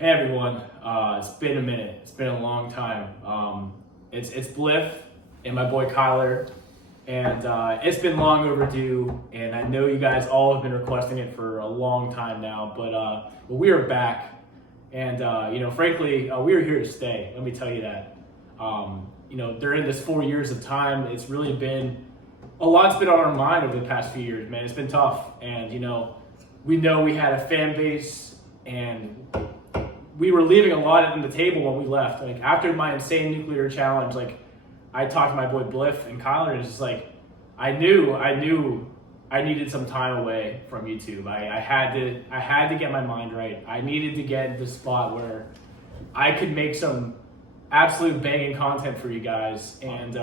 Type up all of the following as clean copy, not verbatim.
Hey everyone, it's been a minute. It's been a long time. It's Bliff and my boy Kyler, and it's been long overdue. And I know you guys all have been requesting it for a long time now. But we are back, and frankly, we are here to stay. Let me tell you that. During this 4 years of time, it's really been a lot's been on our mind over the past few years, man. It's been tough, and we know we had a fan base and we were leaving a lot on the table when we left. Like after my insane nuclear challenge, like I talked to my boy Bliff and Kyler, and it's just like I knew I needed some time away from YouTube. I had to get my mind right. I needed to get into the spot where I could make some absolute banging content for you guys. And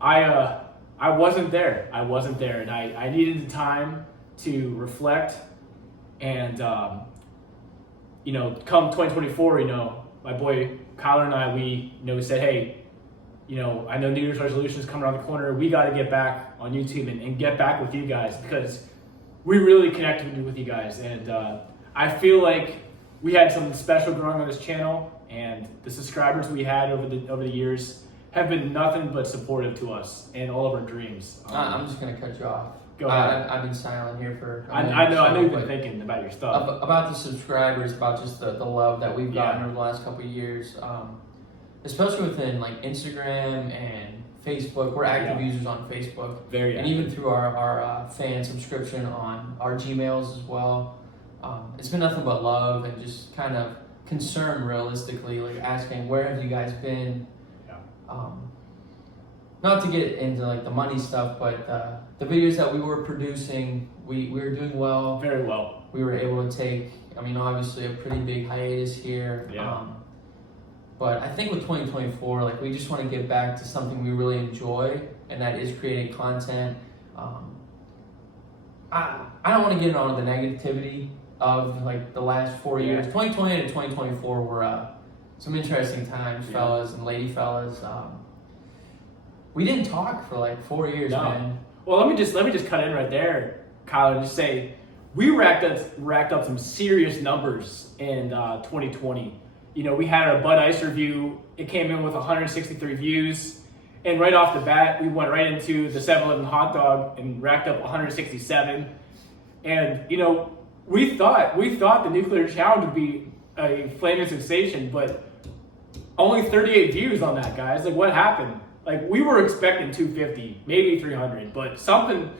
I wasn't there. And I needed the time to reflect and come 2024, my boy Kyler and I, we said, hey, I know New Year's resolutions coming around the corner. We got to get back on YouTube and get back with you guys because we really connected with you guys. And I feel like we had something special growing on this channel, and the subscribers we had over the years have been nothing but supportive to us and all of our dreams. I'm just going to cut you off. Go ahead. I've been silent here for I know you've been thinking about your stuff. About the subscribers, about just the love that we've gotten over the last couple of years, especially within like Instagram and Facebook. We're active users on Facebook. Very and active. even through our fan subscription on our Gmails as well. It's been nothing but love and just kind of concern, realistically, like asking, where have you guys been? Not to get into like the money stuff, but the videos that we were producing, we were doing well. Very well. We were able to take, obviously a pretty big hiatus here. Yeah. But I think with 2024, like we just want to get back to something we really enjoy, and that is creating content. I don't want to get into the negativity of like the last 4 years. 2020 to 2024 were some interesting times, fellas and lady fellas. We didn't talk for like 4 years, man. Well, let me just cut in right there, Kyler, and just say we racked up some serious numbers in 2020. We had our Bud Ice review. It came in with 163 views, and right off the bat, we went right into the 7-Eleven hot dog and racked up 167. And we thought the nuclear challenge would be a flaming sensation, but only 38 views on that, guys. Like, what happened? Like, we were expecting 250, maybe 300, but something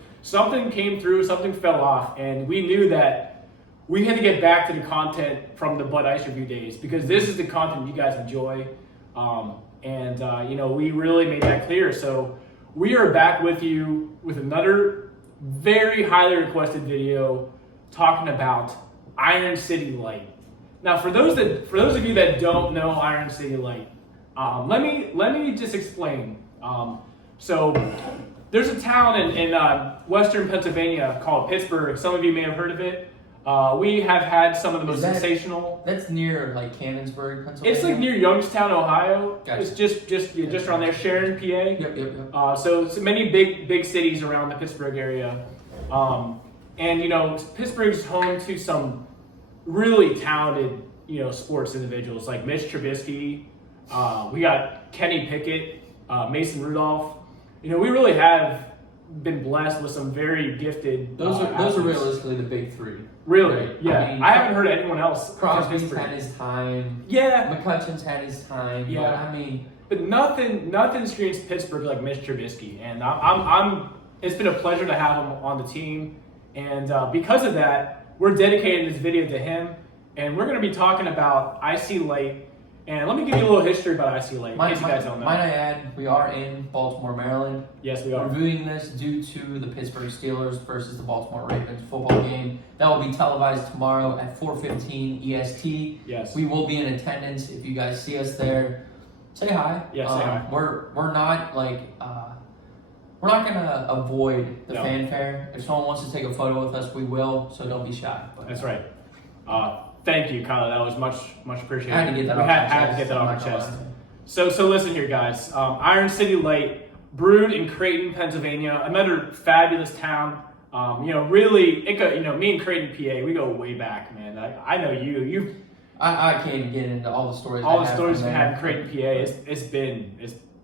came through, something fell off, and we knew that we had to get back to the content from the Bud Ice review days because this is the content you guys enjoy, we really made that clear. So we are back with you with another very highly requested video talking about Iron City Light. Now, for those of you that don't know Iron City Light, let me just explain. So there's a town in western Pennsylvania called Pittsburgh. Some of you may have heard of it. We have had some of the most sensational. That's near like Cannonsburg, Pennsylvania. It's like near Youngstown, Ohio. Gotcha. It's just around there, Sharon, PA. Yep. So many big cities around the Pittsburgh area, and Pittsburgh's home to some really talented sports individuals like Mitch Trubisky. We got Kenny Pickett, Mason Rudolph. We really have been blessed with some very gifted. Those are realistically the big three. Really? Right? Yeah. I haven't heard anyone else. Crosby's had his time. Yeah. McCutcheon's had his time. Yeah. But nothing screams Pittsburgh like Mitch Trubisky, and I'm. It's been a pleasure to have him on the team, and because of that, we're dedicating this video to him, and we're going to be talking about IC Light. And let me give you a little history about IC Light, in case you guys don't know. Might I add, we are in Baltimore, Maryland. Yes, we are. We're reviewing this due to the Pittsburgh Steelers versus the Baltimore Ravens football game. That will be televised tomorrow at 4:15 EST. Yes. We will be in attendance. If you guys see us there, say hi. Yeah, say hi. We're not like we're not gonna avoid the fanfare. If someone wants to take a photo with us, we will. So don't be shy. That's right. Thank you, Kyler. That was much appreciated. I had to get that we off had my to get that off our chest. chest. So listen here, guys. Iron City Light, brewed in Creighton, Pennsylvania, another fabulous town. Really, me and Creighton, PA, we go way back, man. I know you. I can't get into all the stories. All the stories we had in Creighton, PA. It's been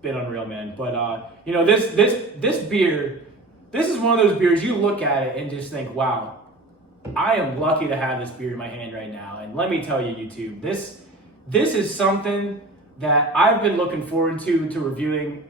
unreal, man. But you know, this beer, this is one of those beers you look at it and just think, wow, I am lucky to have this beer in my hand right now. And let me tell you, YouTube, this is something that I've been looking forward to reviewing.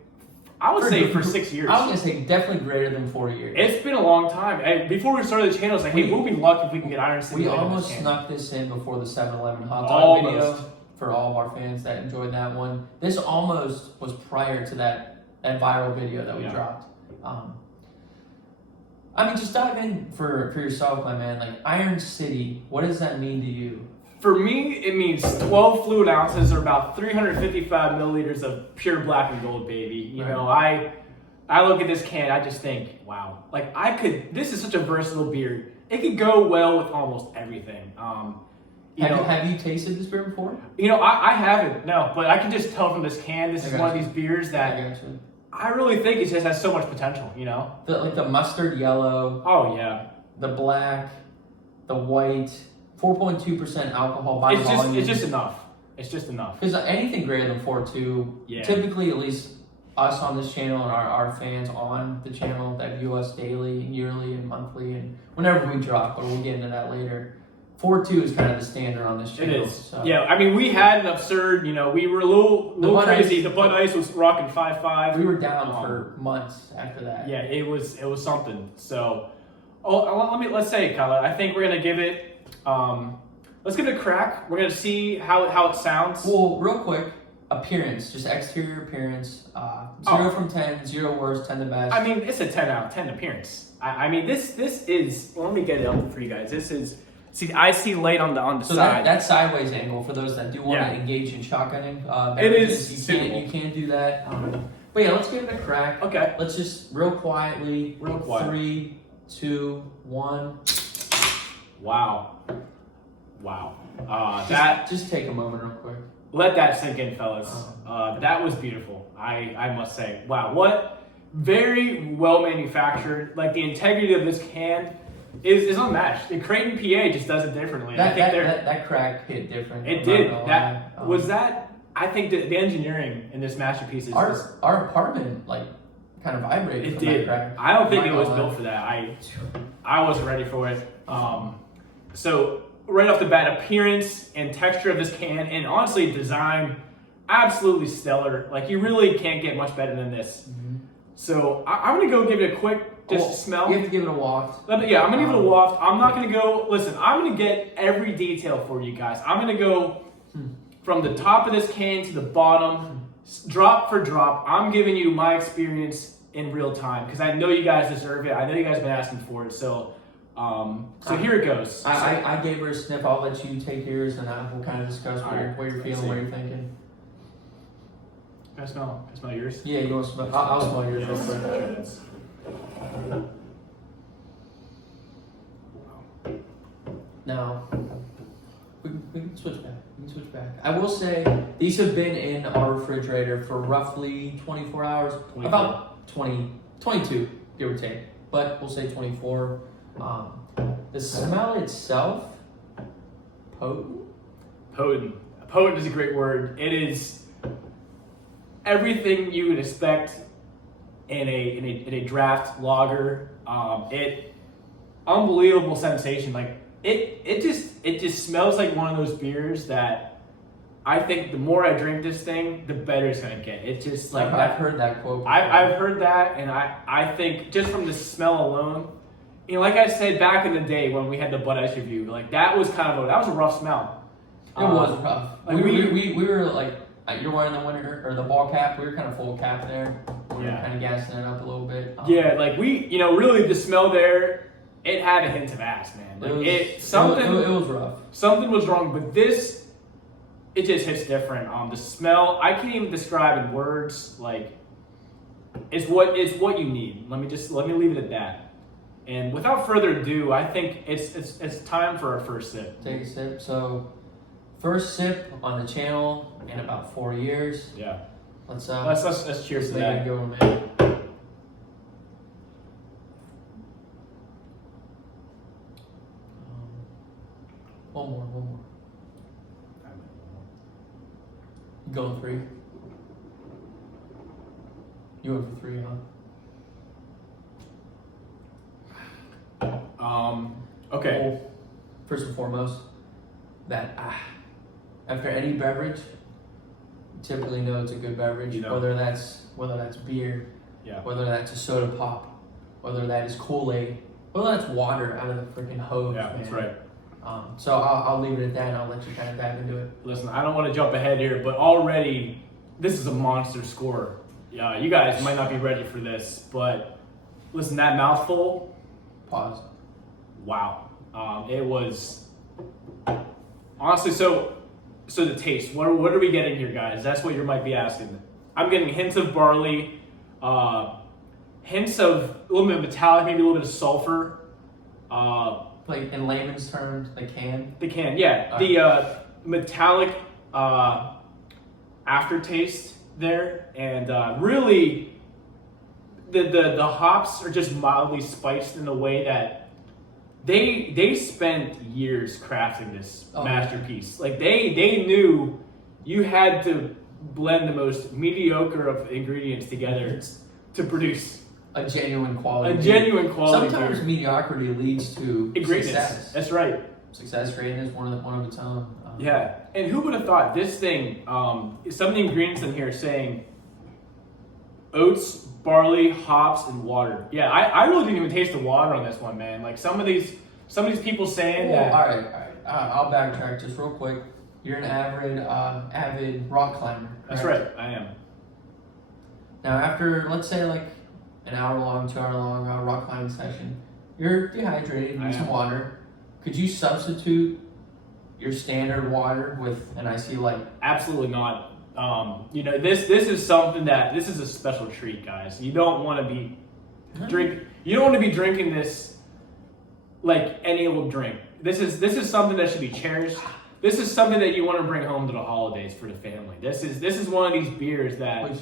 I would say for 6 years. I was gonna say definitely greater than 4 years. It's been a long time. And before we started the channel, it's like, hey, we'll be lucky if we can get Iron City. We almost snuck this in before the 7-Eleven hot dog video for all of our fans that enjoyed that one. This almost was prior to that viral video that we dropped. I mean, just dive in for yourself, my man. Like Iron City, what does that mean to you? For me, it means 12 fluid ounces or about 355 milliliters of pure black and gold, baby. You know, I look at this can, I just think, wow. Like this is such a versatile beer. It could go well with almost everything. Have you tasted this beer before? You know, I haven't, no. But I can just tell from this can, this is one of these beers that I really think it just has so much potential, you know? Like the mustard yellow. Oh, yeah. The black, the white. 4.2% alcohol by volume. It's just enough. It's just enough. Because anything greater than 4.2, typically, at least us on this channel and our fans on the channel that view us daily, yearly, and monthly, and whenever we drop, but we'll get into that later. 4.2 is kind of the standard on this channel. It is. So. Yeah, I mean, we had an absurd, you know, we were a little crazy. The Bud Ice was rocking 5.5. We were down for months after that. Yeah, it was something. So, let's say, Kyler, I think we're going to give it, let's give it a crack. We're going to see how it sounds. Well, real quick, appearance, just exterior appearance, 0 from 10, 0 worst, 10 the best. I mean, it's a 10 out of 10 appearance. I mean, this is, well, let me get it up for you guys. This is, see, I see light on the so side. That sideways angle, for those that do want to engage in shotgunning, it is you can do that. But yeah, let's give it a crack. Okay. Let's just real quiet. 3, 2, 1. Wow. Just take a moment real quick. Let that sink in, fellas. That was beautiful. I must say. Wow, what very well manufactured. Like the integrity of this can is unmatched. The Creighton, PA just does it differently. That crack hit different. It did. I think the engineering in this masterpiece is our apartment kind of vibrated. It from did. That crack. I don't think it was built for that. I wasn't ready for it. So right off the bat, appearance and texture of this can, and honestly, design, absolutely stellar. Like you really can't get much better than this. Mm-hmm. So I'm gonna go give it a quick smell. You have to give it a waft. Yeah, I'm gonna give it a waft. I'm not gonna go. Listen, I'm gonna get every detail for you guys. I'm gonna go from the top of this can to the bottom, drop for drop. I'm giving you my experience in real time because I know you guys deserve it. I know you guys have been asking for it. So here it goes. I gave her a sniff. I'll let you take yours, and we'll kind of discuss what you're feeling, what you're thinking. Can I smell yours? Yeah, you want to smell? I'll smell yours real quick. Now, we can switch back. I will say these have been in our refrigerator for roughly 24 hours. 24. About 22, give or take. But we'll say 24. The smell itself, potent. Potent is a great word. It is everything you would expect in a draft lager. Unbelievable sensation. Like it just smells like one of those beers that I think the more I drink this thing, the better it's gonna get. It's just like I've heard that quote before. I've heard that, and I think just from the smell alone, you know, like I said back in the day when we had the Bud Ice review, like that was a rough smell. It was rough. Like we were like, you're wearing the winter or the ball cap. We were kind of full cap there. We were kind of gassing it up a little bit. Like really the smell there, it had a hint of ass, man. Like it was rough. Something was wrong, but this, it just hits different. The smell, I can't even describe in words. Like it's what you need. Let me leave it at that. And without further ado, I think it's time for our first sip. Take a sip. So, first sip on the channel in about 4 years. Yeah. Let's cheers to that. Go, man. One more. You going 3? You went for 3, huh? Okay. Well, first and foremost, that after any beverage, you typically know it's a good beverage. You know. Whether that's beer, Yeah. whether that's a soda pop, whether that is Kool-Aid, whether that's water out of the freaking hose. Yeah, man. that's right. So I'll leave it at that, and I'll let you kind of dive into it. Listen, I don't want to jump ahead here, but already this is a monster score. Yeah, you guys might not be ready for this, but listen, that mouthful. Pause. Wow. It was honestly so the taste. What are we getting here, guys? That's what you might be asking. I'm getting hints of barley, hints of a little bit of metallic, maybe a little bit of sulfur. Like in layman's terms, the can. The can, yeah. The metallic aftertaste there, and really the hops are just mildly spiced in a way that they spent years crafting this masterpiece. Like they knew you had to blend the most mediocre of ingredients together to produce a genuine quality. Sometimes beer. mediocrity leads to greatness. Success. That's right. Success, greatness, one of its own. Yeah, and who would have thought this thing? Some of the ingredients in here saying oats, barley, hops, and water. Yeah, I really didn't even taste the water on this one, man. Like some of these people saying that. All right. I'll backtrack just real quick. You're an avid rock climber. Correct? That's right, I am. Now, after let's say like an hour-long, 2-hour-long rock climbing session, you're dehydrated, need some water. Could you substitute your standard water with an icy light? Absolutely not. This is something this is a special treat, guys. You don't want to be drinking this like any old drink. This is something that should be cherished. This is something that you want to bring home to the holidays for the family. This is one of these beers that. Which,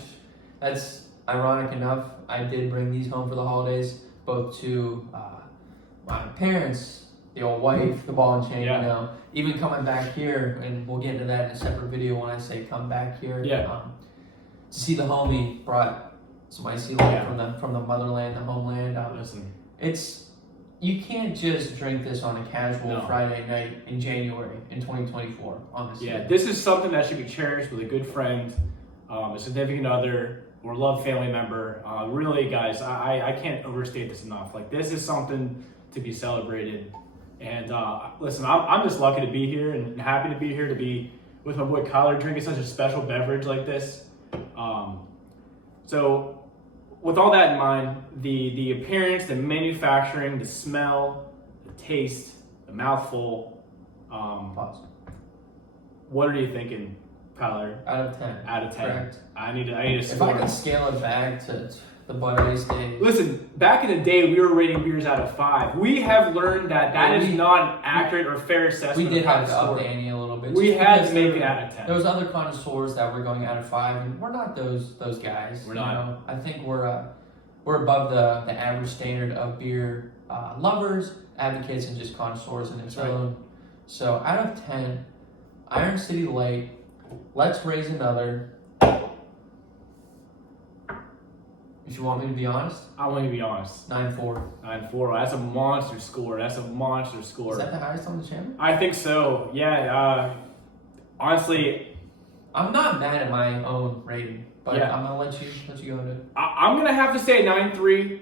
that's ironic enough. I did bring these home for the holidays, both to my parents, the old wife, the ball and chain. Yeah. You know, even coming back here, and we'll get into that in a separate video when I say come back here. Yeah. To see the homie brought some icy light from the motherland, the homeland. Listen, you can't just drink this on a casual Friday night in January in 2024. Honestly. Yeah, this is something that should be cherished with a good friend, a significant other, or loved family member. Really, guys, I can't overstate this enough. Like, this is something to be celebrated. And listen, I'm just lucky to be here and happy to be here to be with my boy Kyler drinking such a special beverage like this. So, with all that in mind, the appearance, the manufacturing, the smell, the taste, the mouthful. Pause. What are you thinking, Kyler? Out of 10. Out of 10. Correct. I need a If score. I could scale it back to the Bud Ice days. Listen, back in the day, we were rating beers out of 5. We have learned that is not an accurate or fair assessment. We did of how have to up the ante a little bit. We just had because to make it out of 10. There was other connoisseurs that were going out of 5, and we're not those guys. We're not. You know? I think we're above the average standard of beer lovers, advocates, and just connoisseurs in its own. So out of 10, Iron City Light. Let's raise another. If you want me to be honest, I want you to be honest. 9.4. 9.4. That's a monster score. Is that the highest on the channel? I think so. Yeah. Honestly, I'm not mad at my own rating, but I'm gonna let you go into it. I'm gonna have to say 9.3.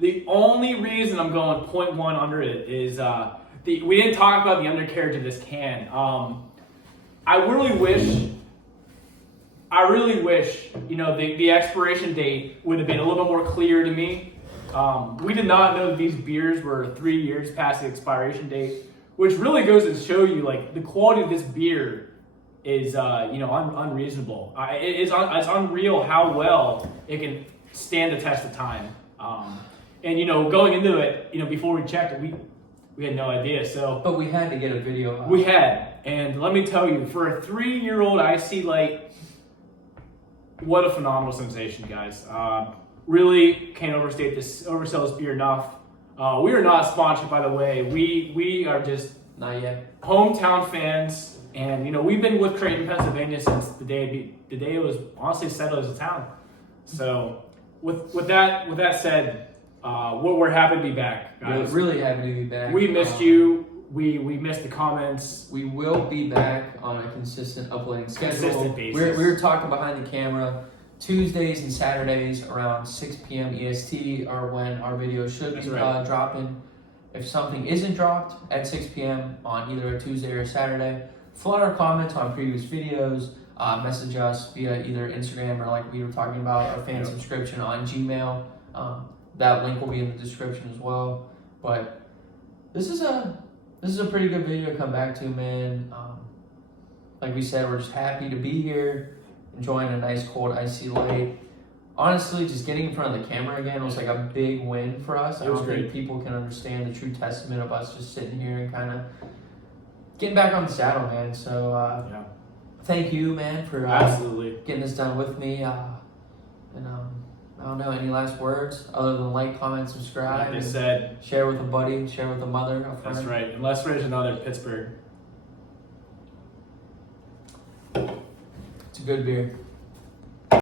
The only reason I'm going 0.1 under it is we didn't talk about the undercarriage of this can. I really wish, the expiration date would have been a little bit more clear to me. We did not know that these beers were 3 years past the expiration date, which really goes to show you, like, the quality of this beer is, unreasonable. It's unreal how well it can stand the test of time. And going into it, before we checked it, we had no idea. So, but we had to get a video. We had, and let me tell you, for a 3-year-old Icy Light, what a phenomenal sensation, guys. Really can't oversell this beer enough. We are not sponsored, by the way. We are just Not yet. Hometown fans, and you know we've been with Creighton, Pennsylvania since the day it was honestly settled as a town. So with that said, we're happy to be back, guys. We're really happy to be back. We missed you. We missed the comments. We will be back on a consistent uploading schedule. Consistent basis. We were talking behind the camera. Tuesdays and Saturdays around 6 p.m. EST are when our videos should be dropping. If something isn't dropped at 6 p.m. on either a Tuesday or a Saturday, flood our comments on previous videos. Message us via either Instagram or like we were talking about our fan subscription on Gmail. That link will be in the description as well. But this is a pretty good video to come back to, man. Like we said, we're just happy to be here, enjoying a nice cold icy light. Honestly, just getting in front of the camera again was like a big win for us. I don't think people can understand the true testament of us just sitting here and kind of getting back on the saddle, man. So thank you, man, for absolutely getting this done with me. And I don't know, any last words other than like, comment, subscribe. Like I said, share with a buddy, share with a mother, a friend. That's right. Unless there's another Pittsburgh. It's a good beer.